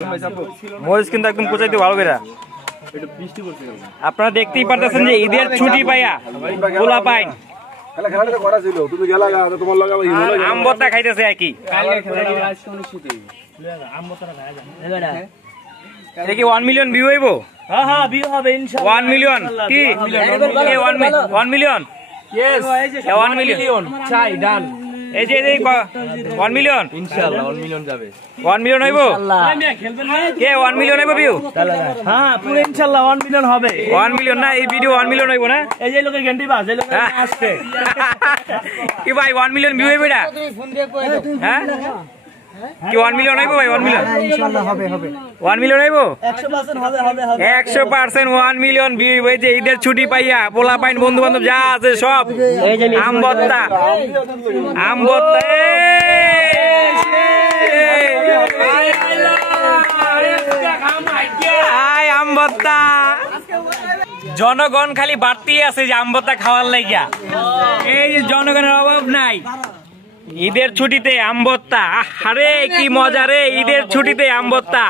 মরিচ কিন্তু একদম কোচাইতে ভালো করে। আপনারা দেখতেই পারতেছেন যে ঈদের ছুটি পাইয়া পোলা পাই আম ভর্তা খাইতেছে একই। এটা কি 1 মিলিয়ন ভিউ হইব? হ্যাঁ হ্যাঁ ভিউ হবে ইনশাআল্লাহ। 1 মিলিয়ন কি 1 মিলিয়ন? यस 1 মিলিয়ন চাই ডান। এই যে 1 মিলিয়ন ইনশাআল্লাহ 1 মিলিয়ন যাবে। 1 মিলিয়ন হইব কে 1 মিলিয়ন হইব ভিউ? হ্যাঁ পুরো ইনশাআল্লাহ 1 মিলিয়ন হবে। 1 মিলিয়ন না এই ভিডিও 1 মিলিয়ন হইব না? এই যে লোকে ঘন্টি বাজ এই লোকে আসছে কি ভাই 1 মিলিয়ন ভিউ হইব এটা? হ্যাঁ কি 1 মিলিয়ন হইব ভাই? 1 মিলিয়ন ইনশাআল্লাহ হবে হবে। 1 মিলিয়ন হইব 100% হবে হবে হবে 100% 1 মিলিয়ন ভিউ হইব। এই যে ঈদের ছুটি পাইয়া পোলা পাইন বন্ধু বান্ধব যা আছে সব আম ভর্তা আম ভর্তা আম ভর্তা। জনগণ খালি বাড়তি আছে যে আম ভর্তা খাওয়ার লাইগা। এই যে জনগণের অভাব নাই ঈদের ছুটিতে আম ভর্তা। আরে কি মজা রে ঈদের ছুটিতে আম ভর্তা।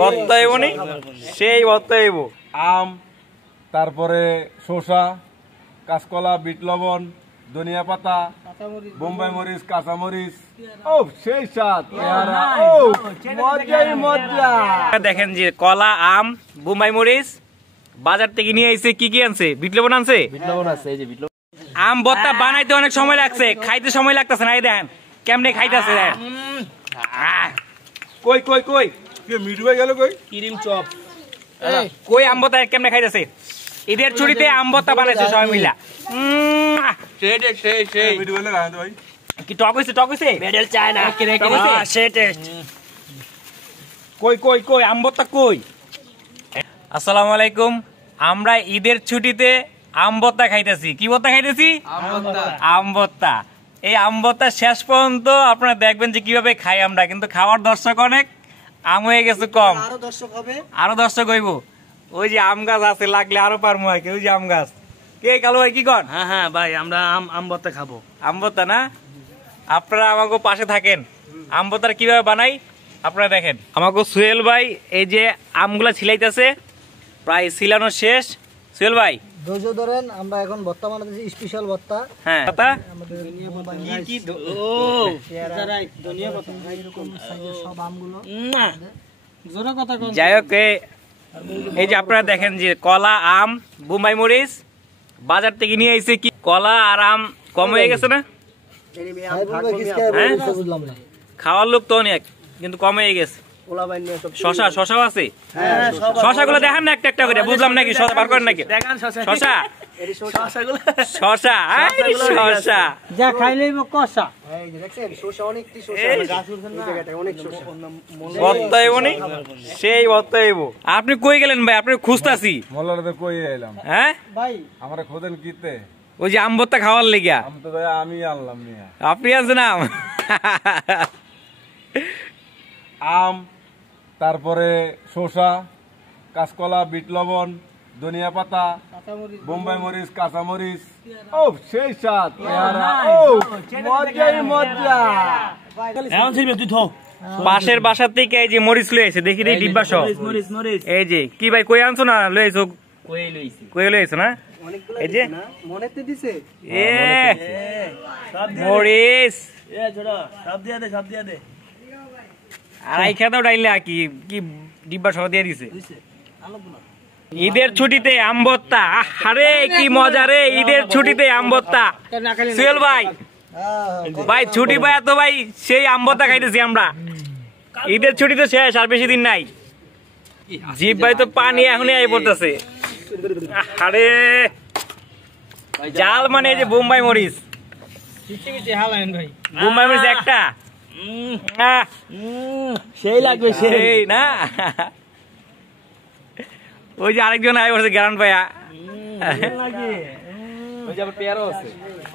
ভর্তা হইব নি সেই ভর্তা হইব। আম তারপরে শসা কাঁচকলা বিট লবণ ধনিয়া পাতা বোম্বাই মরিচ কাঁচা মরিচ ও সেই স্বাদ ও মজাই মজা। দেখেন যে কলা আম বোম্বাই মরিচ বাজার থেকে নিয়ে এসে কি কি আনছে? বিট লবণ আনছে। বিট লবণ আছে এই যে বিট লবণ। আম ভর্তা বানাইতে অনেক সময় লাগছে খাইতে সময় লাগতেছে না। এই দেখেন কেমনে খাইতেছে দেখেন। কই কই কই মিঠু ভাই গেল কই? ক্রিম চপ কই আম ভর্তা কেমনে খাইতেছে? ঈদের ছুটিতে আম ভর্তা বানাইছে সবাই মিলা। মিঠু ভাই লাগান ভাই কি টক হইছে? টক হইছে মেডেল চায় না সেই টেস্ট। কই কই কই আম ভর্তা কই? আসসালামু আলাইকুম। আমরা ঈদের ছুটিতে আম ভর্তা খাইতেছি। কি ভর্তা খাইতেছি? আম ভর্তা। এই আম ভর্তা শেষ পর্যন্ত আপনারা দেখবেন যে কিভাবে খাই আমরা। কিন্তু খাওয়ার দর্শক অনেক, আম হয়ে গেছে কম। আরো দর্শক হইব। ওই যে আম গাছ আছে লাগলে আরো পারমু আর কি। ওই যে আম গাছ কে কালো ভাই কি কর? হ্যাঁ হ্যাঁ ভাই আমরা আম ভর্তা খাবো। আম ভর্তা না? আপনারা আমাকে পাশে থাকেন। আম ভর্তা কিভাবে বানাই আপনারা দেখেন। আমাকে সোহেল ভাই এই যে আমগুলা ছিলাইতেছে, প্রায় ছিলানো শেষ। সোহেল ভাই ধৈর্য ধরেন, আমরা এখন ভর্তা বানাতেছি স্পেশাল ভর্তা। হ্যাঁ আমাদের সব আমগুলো যাই হোক এই যে আপনারা দেখেন যে কলা আম বোম্বাই মরিচ বাজার থেকে নিয়ে এসে কি কলা আর আম কম হয়ে গেছে না? বুঝলাম না, খাওয়ার লোক তো অনেক কিন্তু কম হয়ে গেছে। শশা শশাও আছে। শশা গুলো দেখেন না একটা একটা করে। বুঝলাম নাকি শশা বার করেন নাকি? শশা শশা শশা যা খাইলেই কষা। ভর্তা হইব নি সেই ভর্তা হইব। আপনি কই গেলেন ভাই? আপনি খুঁজতাছি। মোল্লারে কই এলাম হ্যাঁ ভাই আমরা খোদেন কিতে ওই যে আম ভর্তা খাওয়ার লেগা। আমি তো ভাই আমি আনলাম মিয়া। আপনি আছেন আম আম তারপরে শসা কাঁচকলা বিট লবণ ধনিয়া পাতা বোম্বাই মরিচ কাঁচা মরিচ ও সেই স্বাদ ও মজাই মজা। এখন ছিল তুই থো পাশের বাসার থেকে এই যে মরিচ লয়ে এসে দেখি এই ডিব্বা সহ। মরিচ মরিচ এই যে কি ভাই কই আনছো না লয়ে এসো? কই লইছি কই লয়ে এসো না? এই যে মনেতে দিছে এ সব দিয়ে মরিচ এ ছোট সব দিয়ে দে সব দিয়ে দে। আর এই খেতেও ডাইলে কি কি ডিব্বা সহ দিয়ে দিছে। ঈদের ছুটিতে আম ভর্তা। আরে কি মজা রে ঈদের ছুটিতে আম ভর্তা। সোহেল ভাই ভাই ছুটি পাই তো ভাই সেই আম ভর্তা খাইতেছি আমরা। ঈদের ছুটি তো শেষ আর বেশি দিন নাই। জিভ ভাই তো পানি এখনই আই পড়তেছে। আরে জাল মানে এই যে বোম্বাই মরিচ। বোম্বাই মরিচ একটা সেই লাগবে সেই না? ওই যে আরেকজন আয় পড়ছে গ্রান্ড ভাইয়া।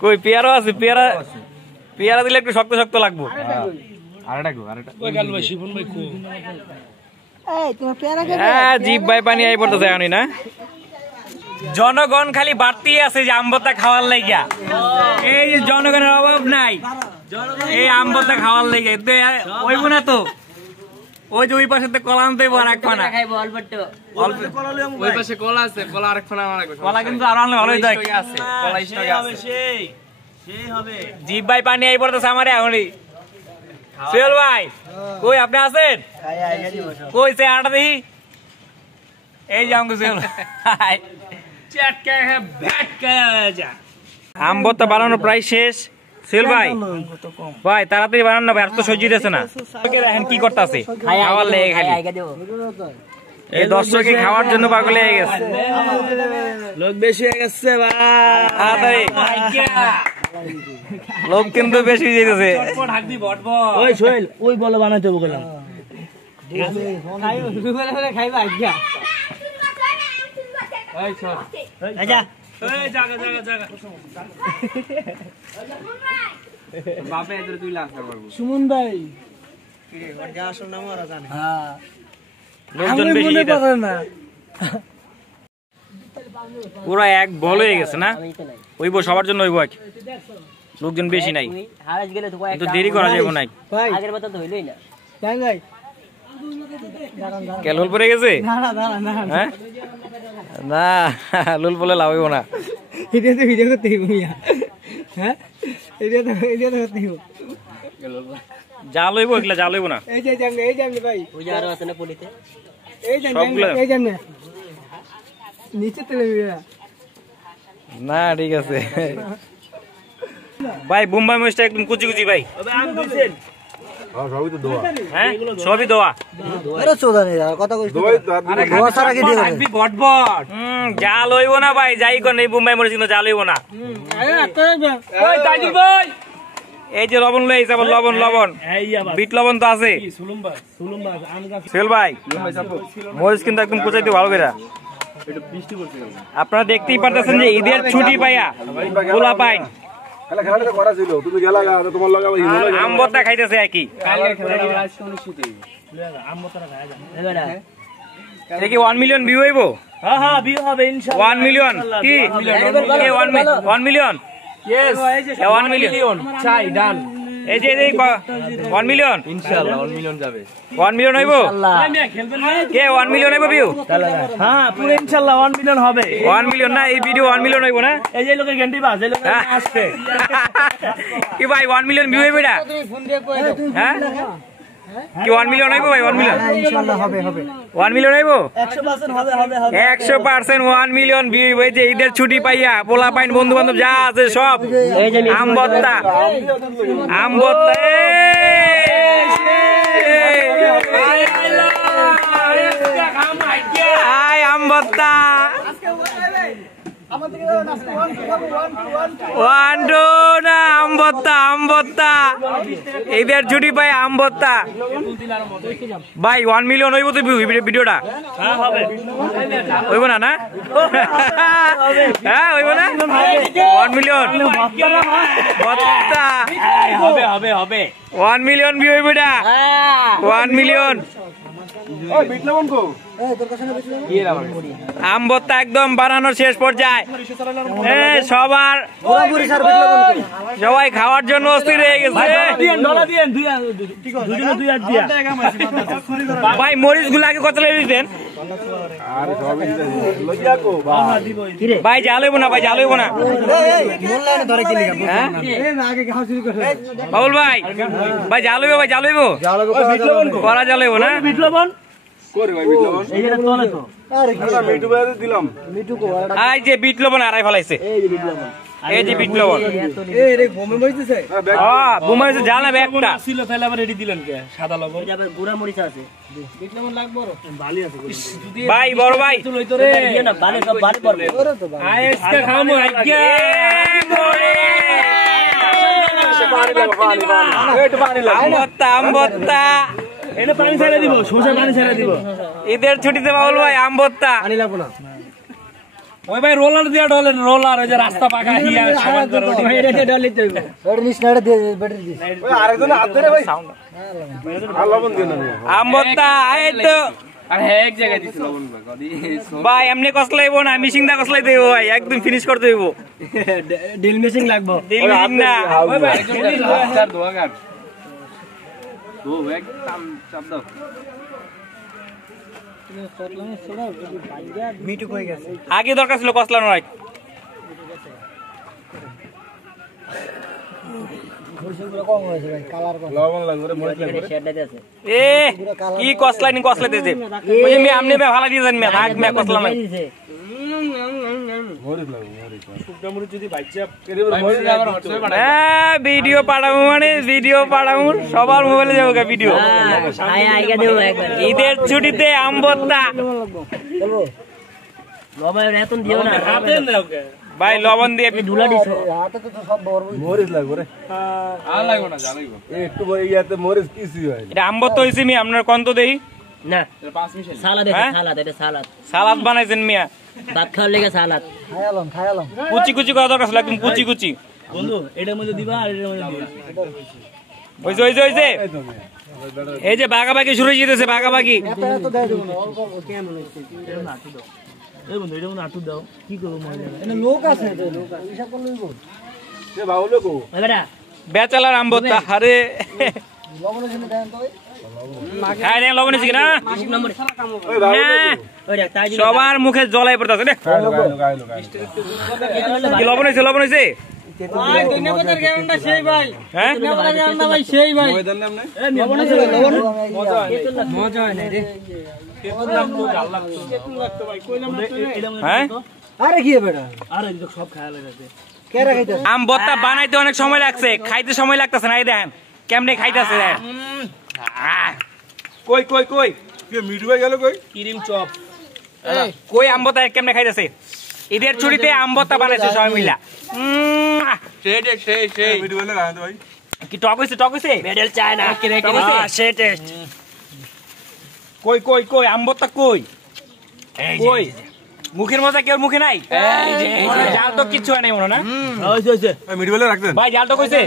কই পেয়ারও আছে? পেয়ারা পেয়ারা দিলে একটু শক্ত শক্ত লাগবো। হ্যাঁ জিভ ভাই পানি আই পড়তেছে এখনই না? জনগণ খালি বাড়তি আছে যে আম ভর্তা খাওয়ার লাইগা। এই যে জনগণের অভাব নাই এই আম ভর্তা খাওয়ার লাইগা। ওইব না তো ওই যে ওই পাশে কলা আনতে আর এক খানা খাইবো অল্পট্ট অল্প ওই পাশে কলা আছে, কলা আরেকখান আমার লাগবে। কলা কিন্তু আরো আনলে ভালোই দেখ আছে, কলা স্টকে আছে। সেই হবে জিভ ভাই পানি আই পড়তেছে আমারে এখনই সোহেল ভাই কই আপনি আছেন কই সে আটা দেখি এই যে আমাকে সোহেল ভাই চটকা হ্যাঁ ভটকা যা আম ভর্তা বানানো প্রায় শেষ সোহেল ভাই ভাই তাড়াতাড়ি বানান না ভাই আর তো সহ্য দিতেছে না এখন কি করতেছে খাওয়ার লেগে খালি আইগা দেবো এই দর্শকে খাওয়ার জন্য পাগল হয়ে গেছে লোক বেশি হয়ে গেছে ভাই তাড়াতাড়ি লোক কিন্তু বেশি যেতেছে ওই সোহেল ওই বলে বানাইতে হবে গেলাম খাইবা আজ্ঞা আচ্ছা বাপে এদের তুই লাস্ট করবো। সুমন ভাই লোকজন বেশি যেতেছে পুরো এক বল হয়ে গেছে না ওইব সবার জন্য ওইব এক লোকজন বেশি নাই তুই হারাস গেলে তো কিন্তু দেরি করা যাবে নাই ভাই আগের মতো তো হইলই না জান ভাই কেলল পড়ে গেছে হ্যাঁ না লুল বলে লাভ হইব না এটা তো ভিডিও করতে হইব মিয়া হ্যাঁ এটা তো করতে হইব যা লইব এগুলা যা লইব না এই জান ভাই ওই যে আরো আছে না পলিতে সবগুলো? এই জান নিচে তেলে মিয়া না ঠিক আছে ভাই বোম্বাই মরিচটা একদম কুচি কুচি ভাই আম দিছেন সবই তো দোয়া হ্যাঁ সবই দেওয়া আরে চোদা নেই আর কথা কইছ দোয়াই তো আর দোয়া ছাড়া কি দিয়ে রাখবি গটবট যা লইব না ভাই যাই কোন এই বোম্বাই মরিচ কিন্তু যা লইব না আরে আত্মা ওই তাজির ভাই এই যে লবণ লই যাবো লবণ এই আবার বিট লবণ তো আছে সুলুম্বা আম গাছ সোহেল ভাই মরিচ কিন্তু একদম কুচাইতে ভালো করে আপনারা দেখতেই পারতেছেন যে ঈদের ছুটি পাইয়া গোলা পাইন খেলা খেলাটা করা ছিল তুমি গেলা গা তোমার লাগা আম ভর্তা খাইতেছে একই এটা কি 1 মিলিয়ন ভিউ হইব হ্যাঁ হ্যাঁ বিয়ে হবে ইনশাআল্লাহ 1 মিলিয়ন কি 1 মিলিয়ন ইয়েস 1 মিলিয়ন চাই ডান এই যে 1 মিলিয়ন ইনশাআল্লাহ 1 মিলিয়ন যাবে। 1 মিলিয়ন হইব কে 1 মিলিয়ন হইব ভিউ হ্যাঁ পুরো ইনশাআল্লাহ 1 মিলিয়ন হবে 1 মিলিয়ন না এই ভিডিও 1 মিলিয়ন হইব না এই যে লোকের ঘন্টি বাজ এই লোকের আসছে কি ভাই 1 মিলিয়ন ভিউ হইব এটা হ্যাঁ কি 1 মিলিয়ন হইব ভাই 1 মিলিয়ন ইনশাআল্লাহ হবে 1 মিলিয়ন হইব 100% হবে 100% 1 মিলিয়ন ভিউ হইব এই যে ঈদের ছুটি পাইয়া পোলা পাইন বন্ধু বান্ধব যা আছে সব আম ভর্তা আয় আম ভর্তা 1 2 না আম ভর্তা ঈদের ছুটি পাই আম ভর্তা ভাই 1 মিলিয়ন হইব তো ভিডিওটা হ্যাঁ হবে হইব না না হ্যাঁ হইব না 1 মিলিয়ন ভর্তা হবে হবে হবে 1 মিলিয়ন ভিউ হইব এটা 1 মিলিয়ন ওই বিট লবণ কো আম ভর্তা একদম বানানোর শেষ পর্যায়ে সবার সবাই খাওয়ার জন্য অস্থির হয়ে গেছে ডলা দিয়েন দুজনে দুই হাত দিয়া ভাই মরিচ গুলো আগে কত লেগে দিতেন আরে সবই লইয়া কো ভাই জ্বালাইবো না মূল্যায়ন ধরে কি লিখা হ্যাঁ এই না আগে খাওয়া শুরু করে বাবুল ভাই জ্বালাইবো বিট লবণ কো করা জ্বালাইবো না বিট লবণ করে ভাই বিট লবণ এই যে তোলে তো আরে এটা মিটু ভাই দিলাম মিটু কো এই যে বিট লবণ আড়াই ফেলাইছে এই যে বিট লবণ এই রে ঘুমে মইতেছে হ্যাঁ বুমাই জ্বালা একটা ছিল তাহলে আবার রেডি দিলেন কে সাদা লবণ যাবে গুড়া মরিচ আছে বিট লবণ লাগবো ভালো আছে ভাই বড় ভাই লই তো রে দিয়ে না বালে সব বালে পড়বে ওরে তো ভাই আইসকে খামু আজ্ঞা আম ভর্তা এটা পানি ছেড়ে দিব সরষে পানি ছেড়ে দিব ঈদের ছুটিতে বাবুল ভাই আম ভর্তা পানি লাগবো না ওই ভাই রোলার দিয়া ডলেন রোলার ওই যে রাস্তা পাকা হিয়া সমান করে ওঠে এটা ডালি দেব ওরে নিস না এটা দিয়ে ব্যাটারি দিস ওই আরেকজন হাত ধরে ভাই আর লবণ দিন না আম ভর্তা এই তো আর হ্যাঁ এক জায়গায় দিছিল লবণ কদি ভাই এমনি কসলাইবো না মিশিং দা কসলাই দেবো ভাই একদম ফিনিশ করতে দেবো ডিল মেশিং লাগবো দিন না ওই ভাই চার দোয়া কাট ও একদম চাপ দাও মিটু কই গেছে আগে দরকার ছিল কসলা নয় ঘুষগুলো কম হয়েছে ভাই কালার কম লবণ লাগবে মরিচ লাগবে শেডটাতে আছে এ কি কসলাই নি কসলা দিতে ওই যে মেয়ে আমনে ভালো দিয়েছেন মেয়ে থাক মেয়ে কসলা নাই মরিচ লাগবে মরিচ শুকনা মরিচ যদি বাইচা হ্যাঁ ভিডিও পাঠাবো মানে ভিডিও পাঠাবো সবার মোবাইলে যাবো ভিডিও আইগা দেবো একবার ঈদের ছুটিতে আম ভর্তা লবণ এতন দিও না হাতে নাও কে ভাই লবণ দিয়ে ধুলা দিছো হাতে তো সব বড় মরিচ লাগবে রে আর লাগবে না যা লাগবে একটু ইয়াতে মরিচ কিছুই হয় এটা আম ভর্তা হয়েছে মি আপনার কন্ত দেই না এটা 5 মিনিট সালাদ হ্যাঁ? সালাদ এটা সালাদ সালাদ বানাইছেন মিয়া ভাত খাওয়ার লেগে সালাদ খায়ালাম কুচি কুচি করা দরকার ছিল একদম কুচি কুচি বন্ধু এটার মধ্যে দিবা আর এটার মধ্যে দিবা হয়েছে হয়েছে হয়েছে এই যে বাগাবাগি শুরু হয়ে যেতেছে বাগাবাগি তো দেয় দেবো না অল্প অল্প কেমন হচ্ছে এই বন্ধু এটার মধ্যে আটু দাও কি করবো মজা এখানে লোক আছে তো লোক হিসাব করে লইব সে বাউলে কো ওই বেটা বেচালার আম ভর্তা আরে লবণের জন্য দেন তো হ্যাঁ দেখ লবণ হয়েছে কিনা এক নম্বরে ওই বাউলে না, ওই দেখ তাই সবার মুখে জলাই পড়তেছে রে গাইলো কি লবণ হয়েছে লবণ হয়েছে ভাই ধন্যবাদের গ্যারান্টি সেই ভাই হ্যাঁ ধন্যবাদের গ্যারান্টি ভাই সেই ভাই ময়দান নাম নাই লবণ আছে লবণ মজা হয় না রে হ্যাঁ আরে কি বেটা আরে এটা সব খায়া লাগাছে কে রাখাইতে আম ভর্তা বানাইতে অনেক সময় লাগছে খাইতে সময় লাগতেছে না এই দেখেন কেমনে খাইতেছে দেখেন কই কই কই কি মিঠু ভাই গেল কই ক্রিম চপ কই আম ভর্তা কেমনে খাইতেছে ঈদের ছুটিতে আম ভর্তা বানাইছে সবাই মিলা সেই মিঠু ভাই লাগাতে ভাই কি টক হইছে টক হইছে মেডেল চায় না টক হইছে? সে টেস্ট কই কই কই আম ভর্তা কই কই মুখের মজা কেউ মুখে নাই জাল তো কিচ্ছু হয় নাই মনে হয় না হইছে হইছে মিঠু ভাই রাখতেন ভাই জাল তো কইছে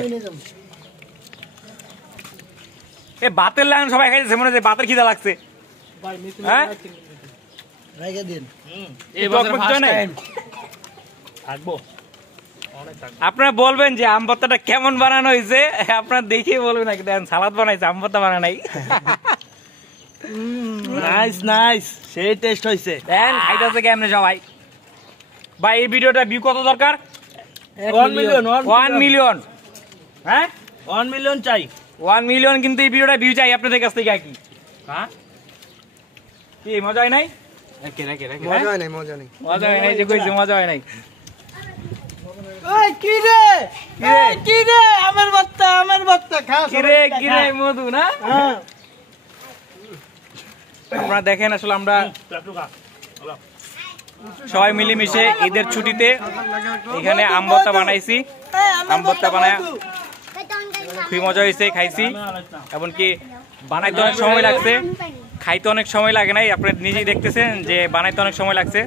এ বাতের লাগান সবাই খাইছে মনে হচ্ছে বাতের খিদা লাগছে হ্যাঁ রাইখা দিন এই টক টক কিছু নাই? থাকবো আপনারা বলবেন যে আম ভর্তাটা কেমন বানানো হয়েছে আপনারা দেখে বলবেন নাকি দেখেন সালাদ বানাইছে আম ভর্তা বানা নাই নাইস নাইস সেই টেস্ট হইছে দেন খাইতেছে কেমনে সবাই ভাই এই ভিডিওটা ভিউ কত দরকার 1 মিলিয়ন 1 মিলিয়ন হ্যাঁ 1 মিলিয়ন চাই 1 মিলিয়ন কিন্তু এই ভিডিওটা ভিউ চাই আপনাদের কাছ থেকে কি হ্যাঁ কি মজা হয় নাই মজা হয় না মজা নেই মজা হয় নাই যে কইছে মজা হয় নাই ওই কি রে কি রে আমার বাচ্চা খা কিরে কিরে মধু না আপনারা দেখেন আসলে আমরা সবাই মিলেমিশে ঈদের ছুটিতে এখানে আম ভর্তা বানাইছি আম ভর্তা বানায় খুবই মজা হয়েছে খাইছি এমনকি বানাইতে অনেক সময় লাগছে খাইতে অনেক সময় লাগে নাই আপনারা নিজেই দেখতেছেন যে বানাইতে অনেক সময় লাগছে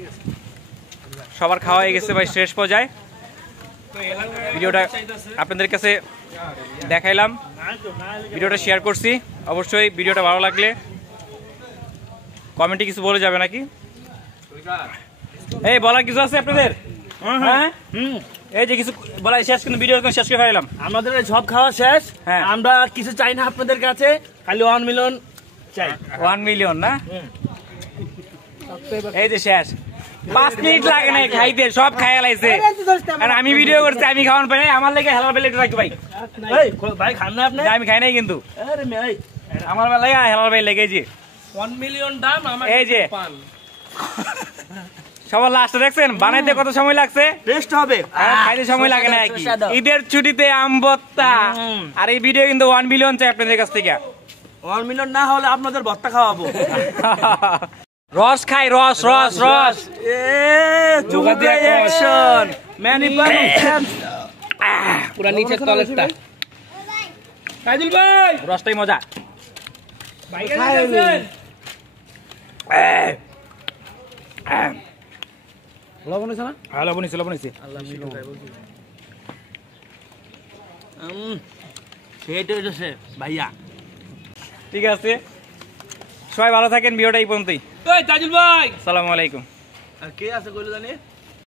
সবার খাওয়া হয়ে গেছে ভাই শেষ পর্যায়ে ভিডিওটা আপনাদের কাছে দেখাইলাম ভিডিওটা শেয়ার করছি অবশ্যই ভিডিওটা ভালো লাগলে কমেন্টে কিছু বলে যাবে নাকি এই বলার কিছু আছে আপনাদের হ্যাঁ এই যে কিছু বলা শেষ কিন্তু ভিডিও শেষ করে ফেলাম আমাদের সব খাওয়া শেষ হ্যাঁ। আমরা কিছু চাই না আপনাদের কাছে খালি 1 মিলিয়ন চাই 1 মিলিয়ন না এই যে শেষ 5 মিনিট লাগে না খাইতে সব খাইয়া লাইছে আর আমি ভিডিও করছি আমি খাওয়ান পাই নাই আমার লেগে হেলার বেলে একটু রাখি ভাই এই ভাই খান না আপনি না, আমি খাই নাই কিন্তু আরে ভাই আমার বেলায় হেলার বেলে লেগেছি 1 মিলিয়ন দাম আমার এই যে পান সবার লাস্টে দেখছেন বানাইতে কত সময় লাগছে টেস্ট হবে আর খাইতে সময় লাগে না কি ঈদের ছুটিতে আম ভর্তা আর এই ভিডিও কিন্তু 1 মিলিয়ন চাই আপনাদের কাছ থেকে 1 মিলিয়ন না হলে আপনাদের ভর্তা খাওয়াবো রস খাই রস রস রস যুগে অ্যাকশন ম্যানি পুরা নিচে তলেরটা কাজল ভাই রসটাই মজা লবণ আছে না হ্যাঁ লবণ হয়েছে লবণ হয়েছে সেটা হচ্ছে ভাইয়া ঠিক আছে সবাই ভালো থাকেন ভিডিওটা এই পর্যন্তই ওই তাজুল ভাই আসসালামু আলাইকুম আর কে আছে কইলো জানি